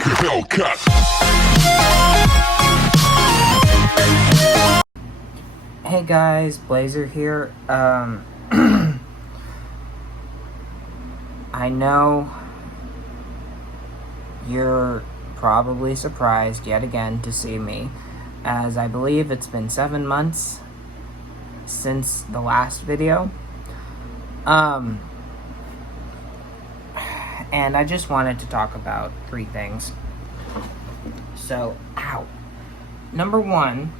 Hellcat. Hey guys, Blazer here. I know you're probably surprised yet again to see me, as I believe it's been 7 months since the last video. And I just wanted to talk about 3 things. So, Number 1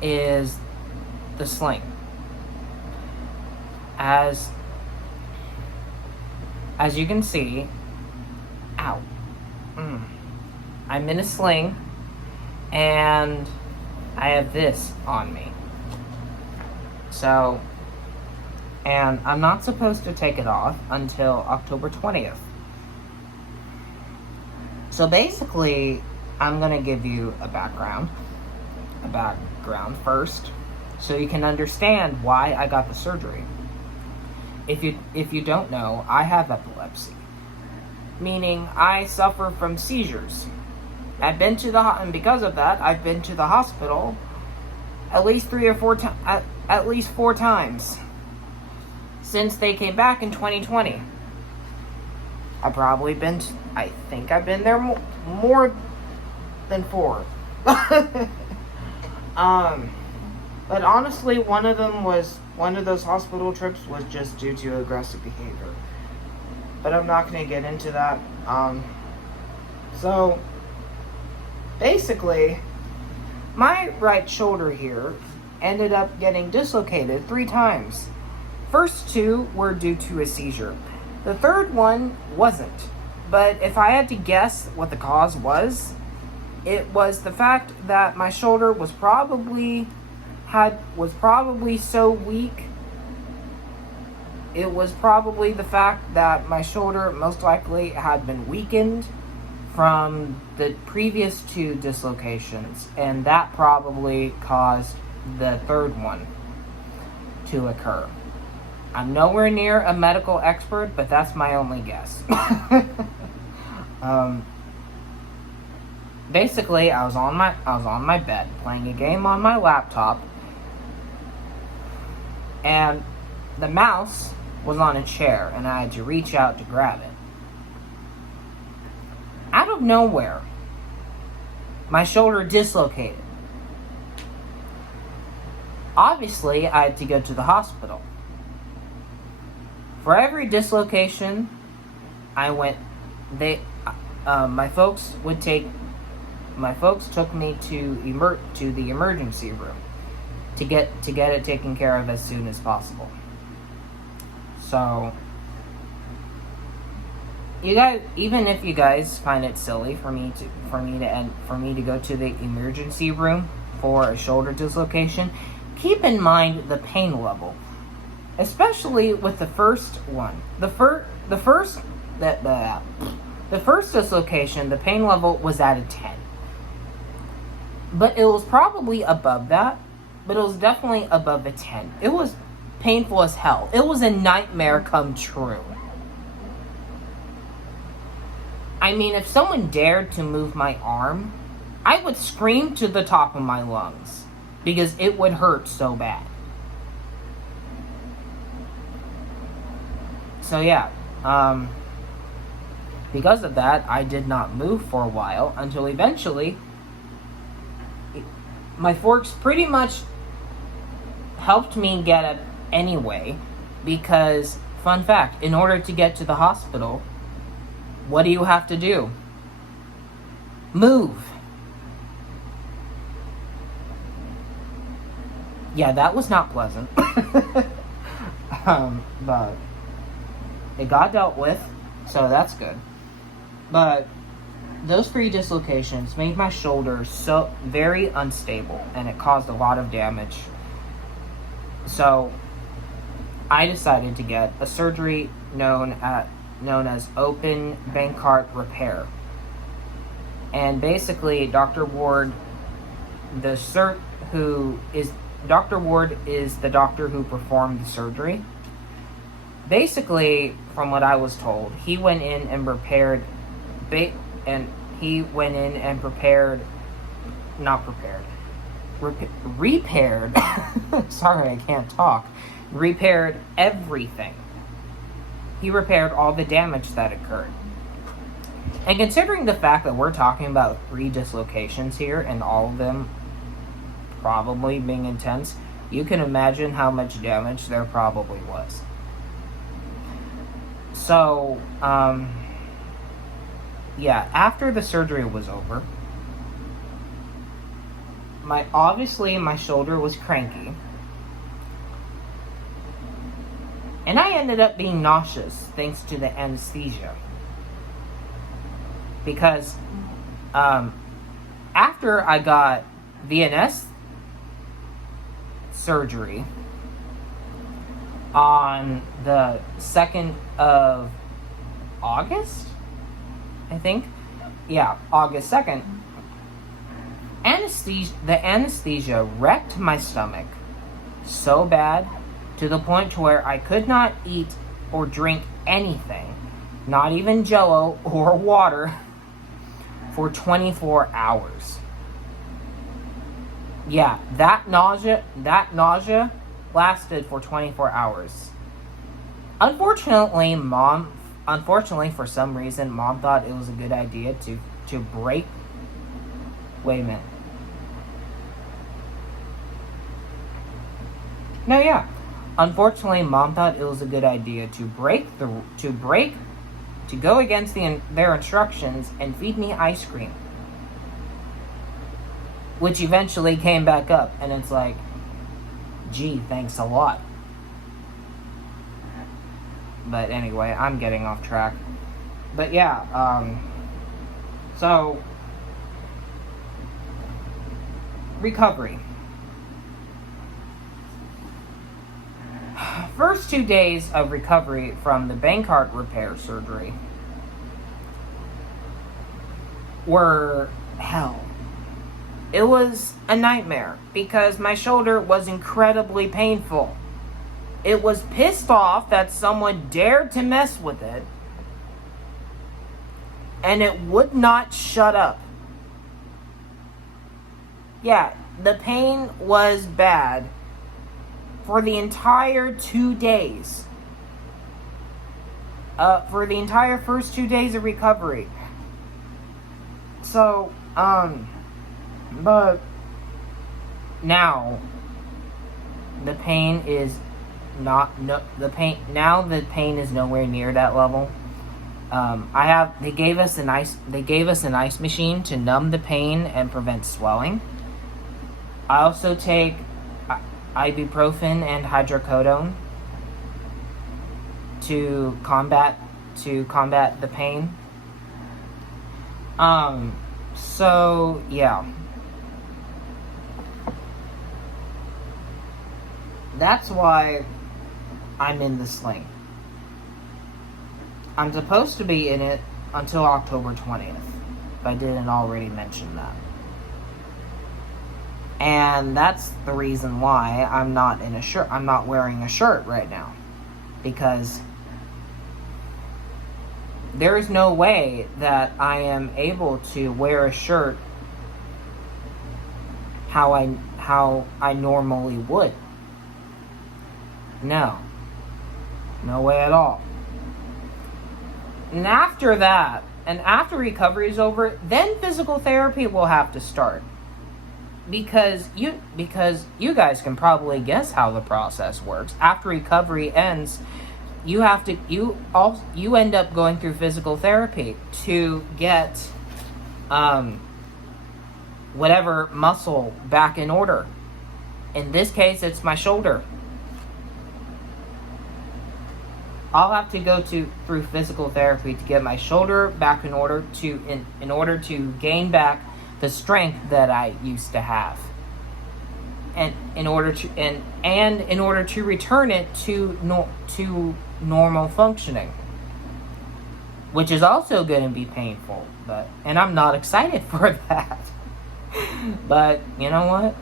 is the sling. As you can see, I'm in a sling, and I have this on me. So, and I'm not supposed to take it off until October 20th. So basically, I'm going to give you a background first, so you can understand why I got the surgery. If you don't know, I have epilepsy, meaning I suffer from seizures. And because of that, I've been to the hospital at least 4 times since they came back in 2020. I think I've been there more than 4. But honestly, one of those hospital trips was just due to aggressive behavior. But I'm not going to get into that. So, basically, my right shoulder here ended up getting dislocated 3 times. First 2 were due to a seizure. The third one wasn't. But if I had to guess what the cause was, it was the fact that my shoulder was probably so weak. It was probably the fact that my shoulder most likely had been weakened from the previous 2 dislocations, and that probably caused the third one to occur. I'm nowhere near a medical expert, but that's my only guess. Basically, I was on my bed playing a game on my laptop, and the mouse was on a chair, and I had to reach out to grab it. Out of nowhere, my shoulder dislocated. Obviously, I had to go to the hospital. For every dislocation, my folks took me to the emergency room to get it taken care of as soon as possible. So, you guys, even if you guys find it silly for me to go to the emergency room for a shoulder dislocation, keep in mind the pain level, especially with the first one. The first dislocation, the pain level was at a 10. But it was probably above that, but it was definitely above a 10. It was painful as hell. It was a nightmare come true. I mean, if someone dared to move my arm, I would scream to the top of my lungs because it would hurt so bad. So yeah, because of that, I did not move for a while until eventually my forks pretty much helped me get up anyway, because, fun fact, in order to get to the hospital, what do you have to do? Move. Yeah, that was not pleasant. But it got dealt with, so that's good. But those 3 dislocations made my shoulder so very unstable, and it caused a lot of damage. So I decided to get a surgery known as open Bankart repair. And basically, Dr. Ward is the doctor who performed the surgery. Basically, from what I was told, he went in and repaired and he went in and repaired. Sorry, I can't talk. Repaired everything. He repaired all the damage that occurred. And considering the fact that we're talking about 3 dislocations here, and all of them probably being intense, you can imagine how much damage there probably was. So, yeah, after the surgery was over, my shoulder was cranky. And I ended up being nauseous thanks to the anesthesia. Because after I got VNS surgery on the 2nd of August, I think. Yeah, August 2nd. The anesthesia wrecked my stomach so bad to the point to where I could not eat or drink anything, not even Jell-O or water, for 24 hours. Yeah, that nausea lasted for 24 hours. Unfortunately, for some reason, Mom thought it was a good idea to break. Wait a minute. No, yeah. Unfortunately, Mom thought it was a good idea to go against their instructions and feed me ice cream. Which eventually came back up, and it's like, gee, thanks a lot. But anyway, I'm getting off track. But yeah, so, recovery. First 2 days of recovery from the Bankart repair surgery were hell. It was a nightmare because my shoulder was incredibly painful. It was pissed off that someone dared to mess with it, and it would not shut up. Yeah, the pain was bad for the entire 2 days. For the entire first 2 days of recovery. So, but now the pain is the pain is nowhere near that level. They gave us an ice machine to numb the pain and prevent swelling. I also take ibuprofen and hydrocodone to combat the pain. So yeah. That's why I'm in the sling. I'm supposed to be in it until October 20th, if I didn't already mention that. And that's the reason why I'm not wearing a shirt right now. Because there is no way that I am able to wear a shirt how I normally would. No way at all. And after that, and after recovery is over, then physical therapy will have to start. Because you guys can probably guess how the process works. After recovery ends, you end up going through physical therapy to get whatever muscle back in order. In this case, it's my shoulder. I'll have to go through physical therapy to get my shoulder back in order in order to gain back the strength that I used to have, and in order to return it to normal functioning, which is also going to be painful. And I'm not excited for that. But you know what?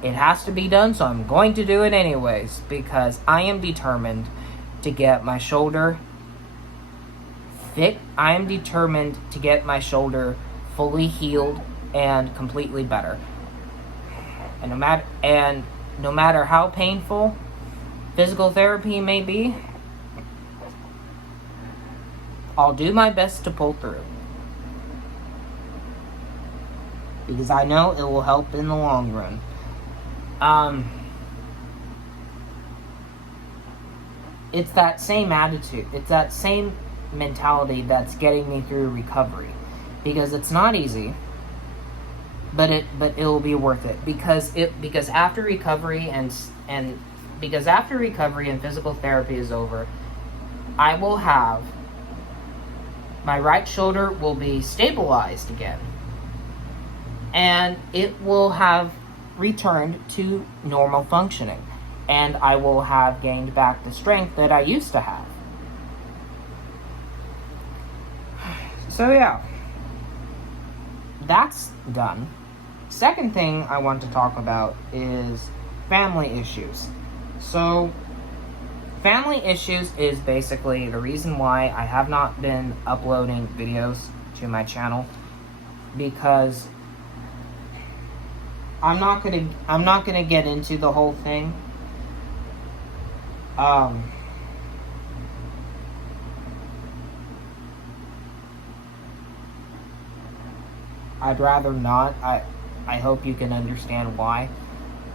It has to be done, so I'm going to do it anyways because I am determined to get my shoulder I am determined to get my shoulder fully healed and completely better. And no matter how painful physical therapy may be, I'll do my best to pull through. Because I know it will help in the long run. It's that same attitude. It's that same mentality that's getting me through recovery. Because it's not easy, but it will be worth it. Because after recovery and physical therapy is over, I will have my right shoulder will be stabilized again. And it will have returned to normal functioning. And I will have gained back the strength that I used to have. So yeah, that's done. Second thing I want to talk about is family issues. So, family issues is basically the reason why I have not been uploading videos to my channel, because I'm not gonna get into the whole thing. I'd rather not. I hope you can understand why.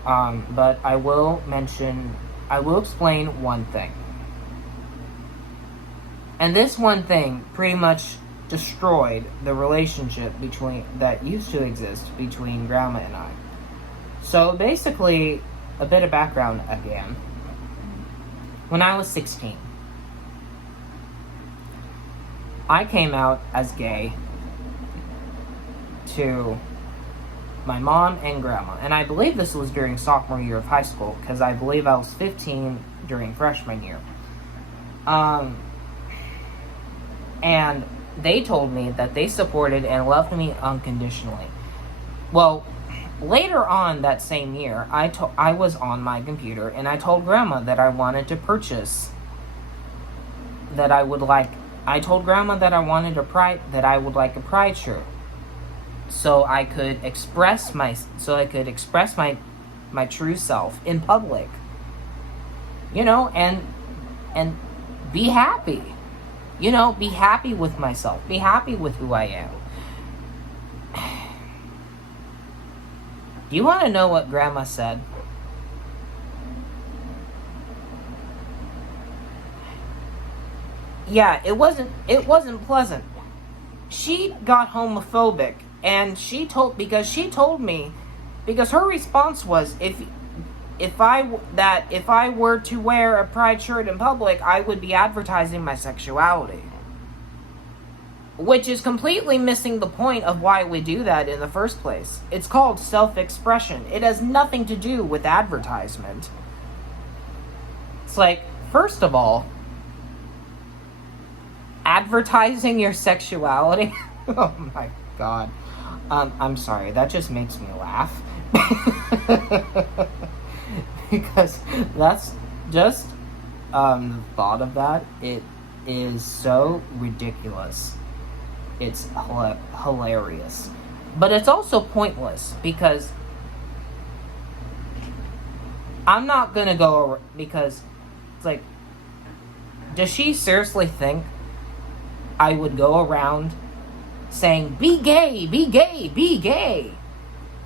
But I will explain one thing. And this one thing pretty much destroyed the relationship that used to exist between Grandma and I. So basically, a bit of background again. When I was 16, I came out as gay to my mom and Grandma. And I believe this was during sophomore year of high school, because I believe I was 15 during freshman year. And they told me that they supported and loved me unconditionally. Well, later on that same year, I was on my computer and I told Grandma that I wanted to purchase, I told Grandma that I wanted I would like a Pride shirt, so I could express my true self in public, and be happy, be happy with myself, be happy with who I am. Do you want to know what Grandma said? Yeah, it wasn't pleasant. She got homophobic, and because her response was, if I were to wear a Pride shirt in public, I would be advertising my sexuality. Which is completely missing the point of why we do that in the first place. It's called self-expression. It has nothing to do with advertisement. It's like, first of all, advertising your sexuality? Oh my god. I'm sorry, that just makes me laugh. Because that's just, the thought of that, it is so ridiculous. It's hilarious. But it's also pointless, because I'm not gonna go, because it's like, does she seriously think I would go around saying, be gay, be gay, be gay,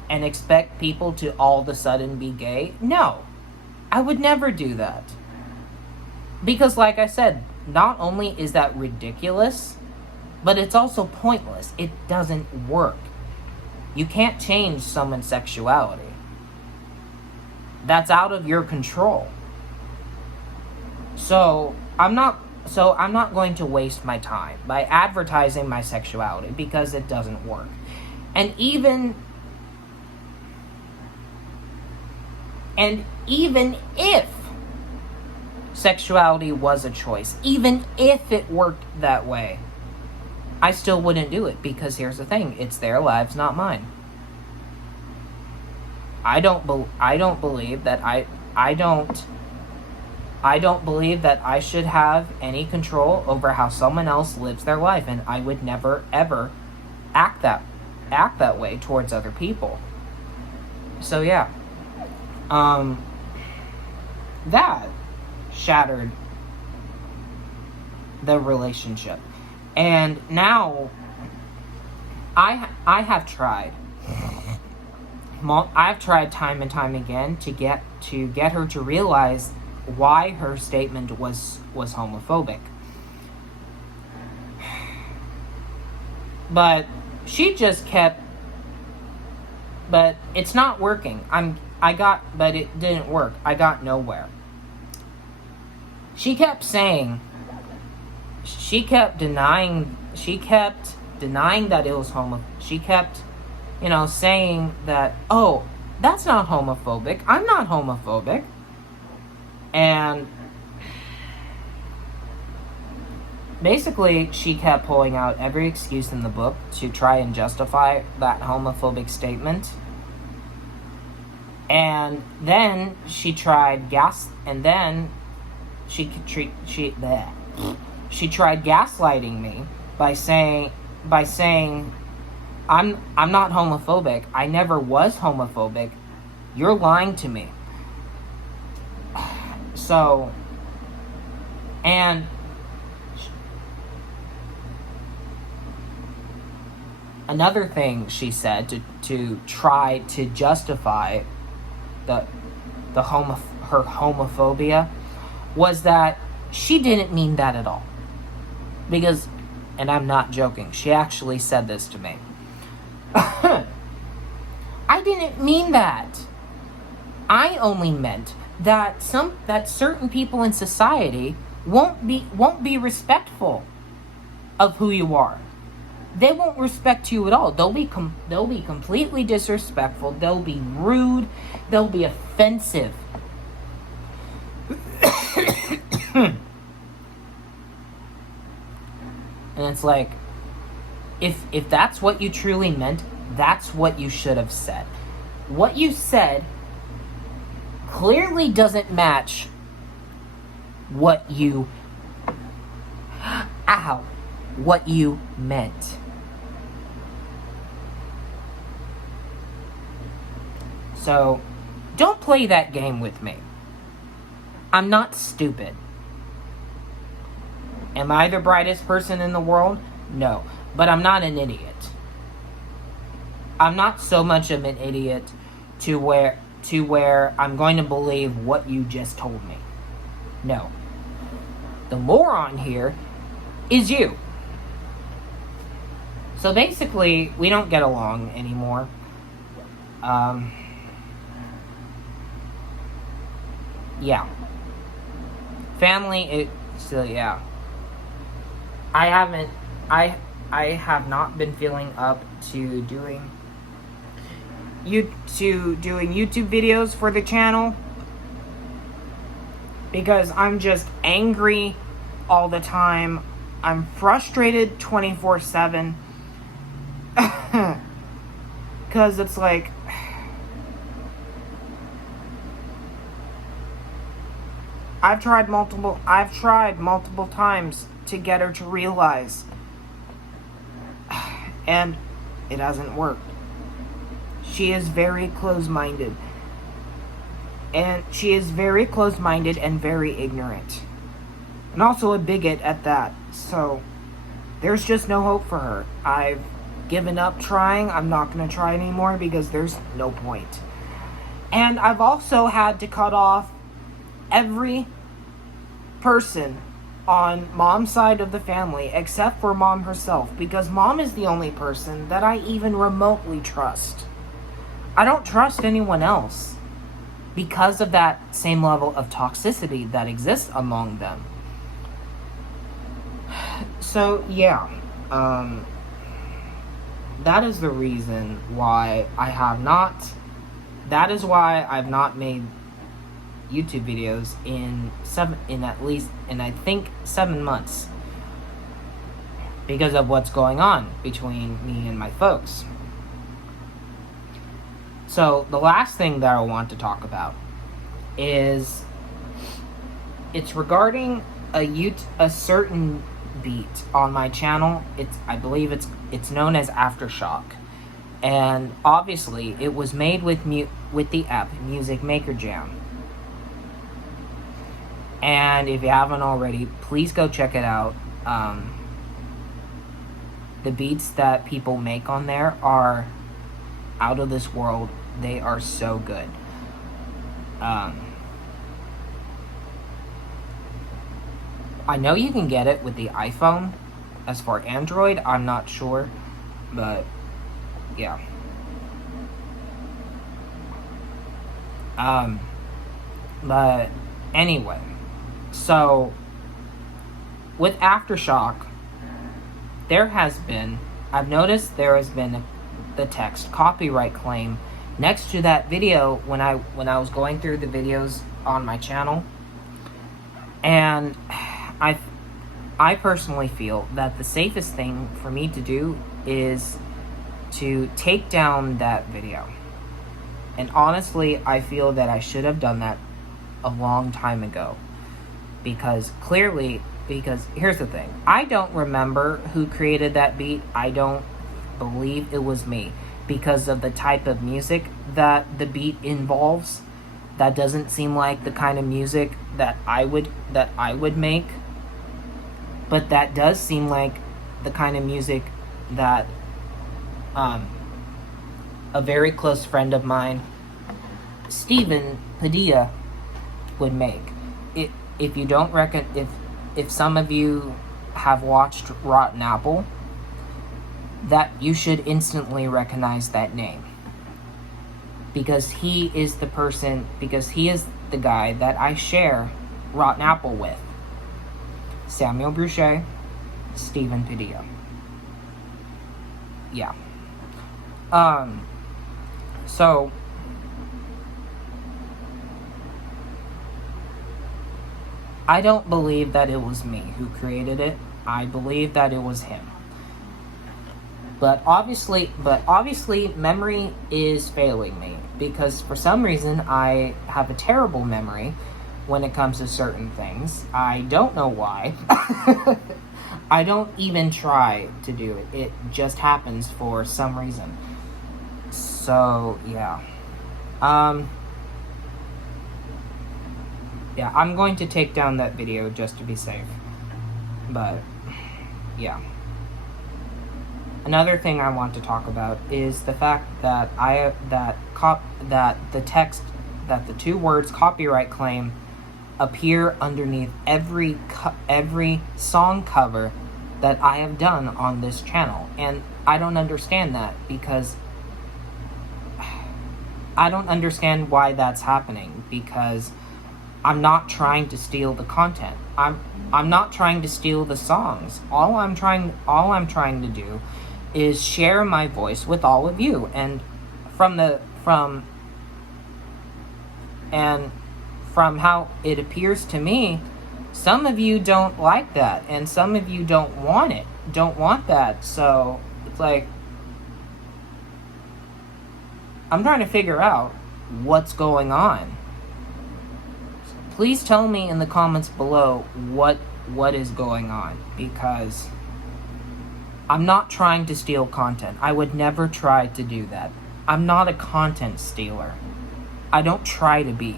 and expect people to all of a sudden be gay? No, I would never do that. Because like I said, not only is that ridiculous, but it's also pointless. It doesn't work. You can't change someone's sexuality. That's out of your control. So I'm not going to waste my time by advertising my sexuality, because it doesn't work. And even if sexuality was a choice, even if it worked that way, I still wouldn't do it, because here's the thing, it's their lives, not mine. I don't believe that I don't I don't believe that I should have any control over how someone else lives their life, and I would never ever act that way towards other people. So yeah, that shattered the relationship, and now I have tried. I've tried time and time again to get her to realize why her statement was homophobic. But she just kept, but it's not working. But it didn't work. I got nowhere. She kept denying that it was homophobic. She kept, saying that, oh, that's not homophobic. I'm not homophobic. And basically, she kept pulling out every excuse in the book to try and justify that homophobic statement. And then she tried she tried gaslighting me by saying I'm not homophobic. I never was homophobic. You're lying to me. So, and another thing she said to try to justify her homophobia was that she didn't mean that at all. Because, and I'm not joking, she actually said this to me. I didn't mean that. I only meant that certain people in society won't be respectful of who you are. They won't respect you at all. They'll be completely disrespectful. They'll be rude. They'll be offensive. And it's like, if that's what you truly meant, that's what you should have said. What you said clearly doesn't match what you meant. So, don't play that game with me. I'm not stupid. Am I the brightest person in the world? No. But I'm not an idiot. I'm not so much of an idiot to where I'm going to believe what you just told me. No. The moron here is you. So basically, we don't get along anymore. Yeah. Family, yeah. I have not been feeling up to doing YouTube videos for the channel because I'm just angry all the time. I'm frustrated 24/7 because it's like I've tried multiple times to get her to realize, and it hasn't worked. She is very close-minded. And she is very close-minded and very ignorant. And also a bigot at that. So, there's just no hope for her. I've given up trying. I'm not going to try anymore because there's no point. And I've also had to cut off every person on Mom's side of the family except for Mom herself, because Mom is the only person that I even remotely trust. I don't trust anyone else because of that same level of toxicity that exists among them. So yeah, that is the reason why that is why I've not made YouTube videos in I think 7 months, because of what's going on between me and my folks. So the last thing that I want to talk about is it's regarding a certain beat on my channel. I believe it's known as Aftershock, and obviously it was made with the app Music Maker Jam. And if you haven't already, please go check it out. The beats that people make on there are out of this world. They are so good. I know you can get it with the iPhone. As for Android, I'm not sure. But, yeah. But, anyway. So, with Aftershock, I've noticed there has been the text copyright claim next to that video when I was going through the videos on my channel. And I personally feel that the safest thing for me to do is to take down that video. And honestly, I feel that I should have done that a long time ago. Because here's the thing. I don't remember who created that beat. I don't believe it was me. Because of the type of music that the beat involves. That doesn't seem like the kind of music that I would make. But that does seem like the kind of music that a very close friend of mine, Steven Padilla, would make. If you don't reckon, if some of you have watched Rotten Apple, that you should instantly recognize that name. Because he is the guy that I share Rotten Apple with. Samuel Bruchet, Steven Padilla. Yeah. So, I don't believe that it was me who created it. I believe that it was him. But obviously, memory is failing me. Because for some reason, I have a terrible memory when it comes to certain things. I don't know why. I don't even try to do it. It just happens for some reason. So, yeah. Yeah, I'm going to take down that video just to be safe. But, yeah. Another thing I want to talk about is the fact that the two words copyright claim appear underneath every song cover that I have done on this channel. And I don't understand that, because I don't understand why that's happening, because I'm not trying to steal the content. I'm not trying to steal the songs. All I'm trying to do is share my voice with all of you. And from how it appears to me, some of you don't like that, and some of you don't want that. So it's like, I'm trying to figure out what's going on. Please tell me in the comments below what is going on, because I'm not trying to steal content. I would never try to do that. I'm not a content stealer. I don't try to be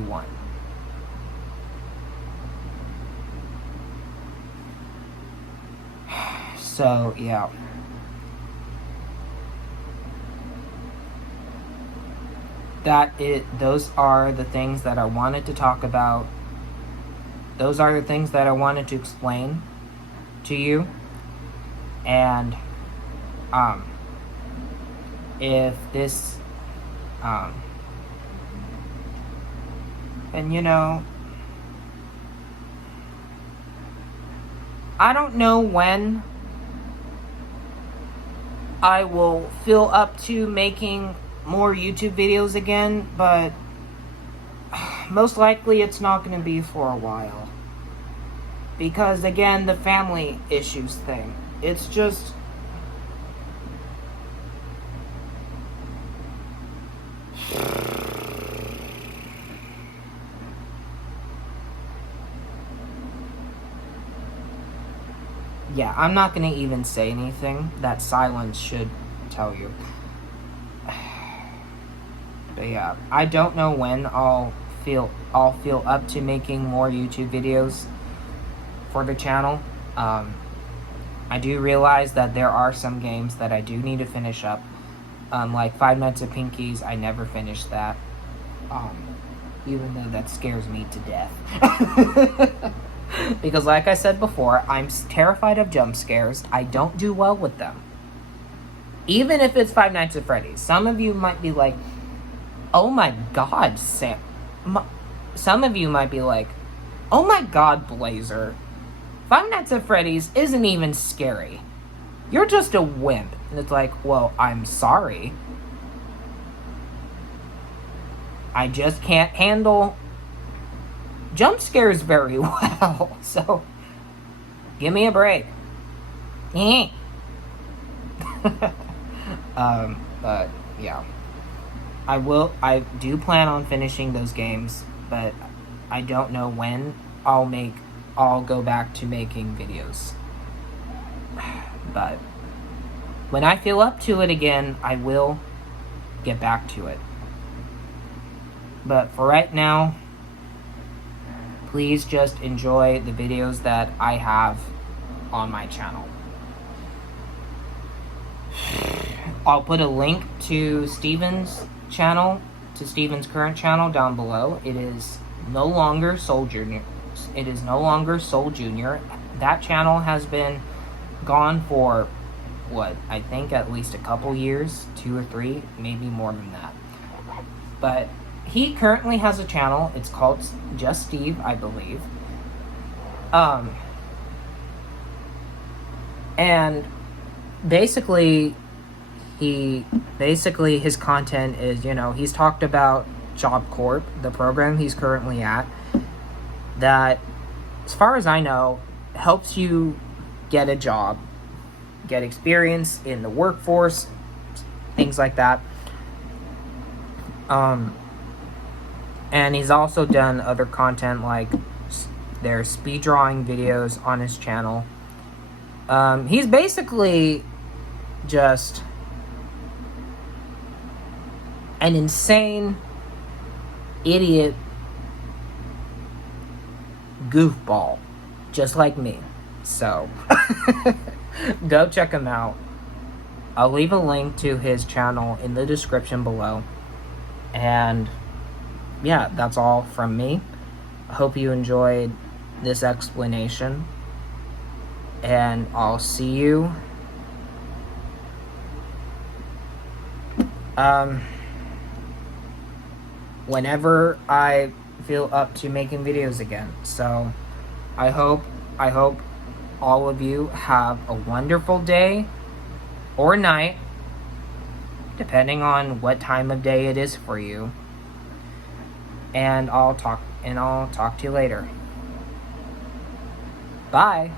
one. So, yeah. Those are the things that I wanted to talk about. Those are the things that I wanted to explain to you. And if this and you know, I don't know when I will feel up to making more YouTube videos again, but most likely it's not going to be for a while. Because again, the family issues thing. It's just, yeah, I'm not gonna even say anything. That silence should tell you. But yeah, I don't know when I'll feel up to making more YouTube videos for the channel. I do realize that there are some games that I do need to finish up. Like Five Nights at Pinky's, I never finished that. Even though that scares me to death. Because like I said before, I'm terrified of jump scares. I don't do well with them. Even if it's Five Nights at Freddy's. Some of you might be like, oh my god, Sam. Some of you might be like, oh my god, Blazer. Five Nights at Freddy's isn't even scary. You're just a wimp. And it's like, well, I'm sorry. I just can't handle jump scares very well. So, give me a break. But, yeah. I do plan on finishing those games, but I don't know when I'll go back to making videos. But when I feel up to it again, I will get back to it. But for right now, please just enjoy the videos that I have on my channel. I'll put a link to Steven's channel, to Steven's current channel down below. It is no longer Soul Junior. It is no longer Soul Junior. That channel has been gone for, what, I think at least a couple years, 2 or 3, maybe more than that. But he currently has a channel. It's called Just Steve, I believe. And basically, his content is, he's talked about Job Corp, the program he's currently at, that, as far as I know, helps you get a job, get experience in the workforce, things like that. And he's also done other content, like there's speed drawing videos on his channel. He's basically just an insane idiot goofball, just like me. So go check him out. I'll leave a link to his channel in the description below. And yeah, that's all from me. I hope you enjoyed this explanation, and I'll see you whenever I feel up to making videos again. So I hope all of you have a wonderful day or night, depending on what time of day it is for you. And I'll talk to you later. Bye.